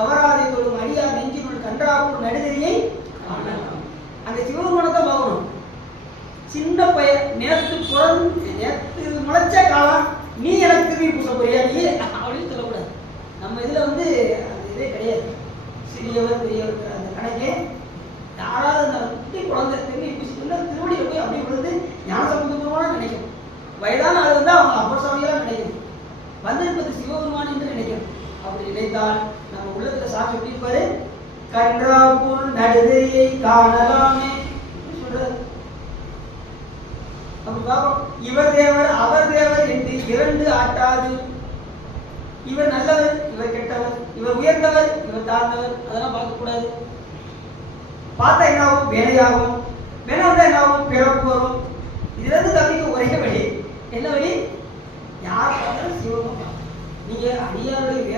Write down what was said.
கவராதை தொழும் அடியார் நெஞ்சினுள் கன்றாப்பூர் நடுதறியை அந்த சிவபெருமானத்தை பார்க்கணும். சின்ன பையன் நேத்து பிறந்து நேத்து முளைச்ச காலம் நீ எனக்கு திரும்பி பூச போறியா நீ? அப்படின்னு சொல்லக்கூடாது. நம்ம இதுல வந்து அந்த இதே கிடையாது. சிறியவர் பெரியவர் அந்த கணக்கே யாராவது அந்த குட்டி குழந்தை திரும்பி பூசிட்டு திருவடியில் போய் அப்படியே விழுந்து ஞானசம்பந்தமான நினைக்கும். வயதான அது வந்து அவங்க அப்பர் சாமியெல்லாம் நினைக்கும். வந்திருப்பது சிவபெருமான் என்று நினைக்கும். அப்படி நினைத்தால் நம்ம உள்ளத்துல சாமி எப்படி இருப்பாரு? கன்றாபூர் நடுதையை காணலாமே சொல்றாரு. இவர் தேவர் அவர் தேவர் என்று இரண்டு ஆட்டாது. இவர் நல்லவர் இவர் கெட்டவர். இவர் உயர்ந்தவர் இவர் தாழ்ந்தவர். அதெல்லாம் பார்க்க கூடாது பார்த்தா என்ன ஆகும் வேலையாகும். வேலை என்ன ஆகும் பிறப்பு வரும். இதுல இருந்து தப்பிக்க ஒரே வழி என்ன வழி? யார் பார்த்தாலும் சிவகம் நீங்க அடியாருடைய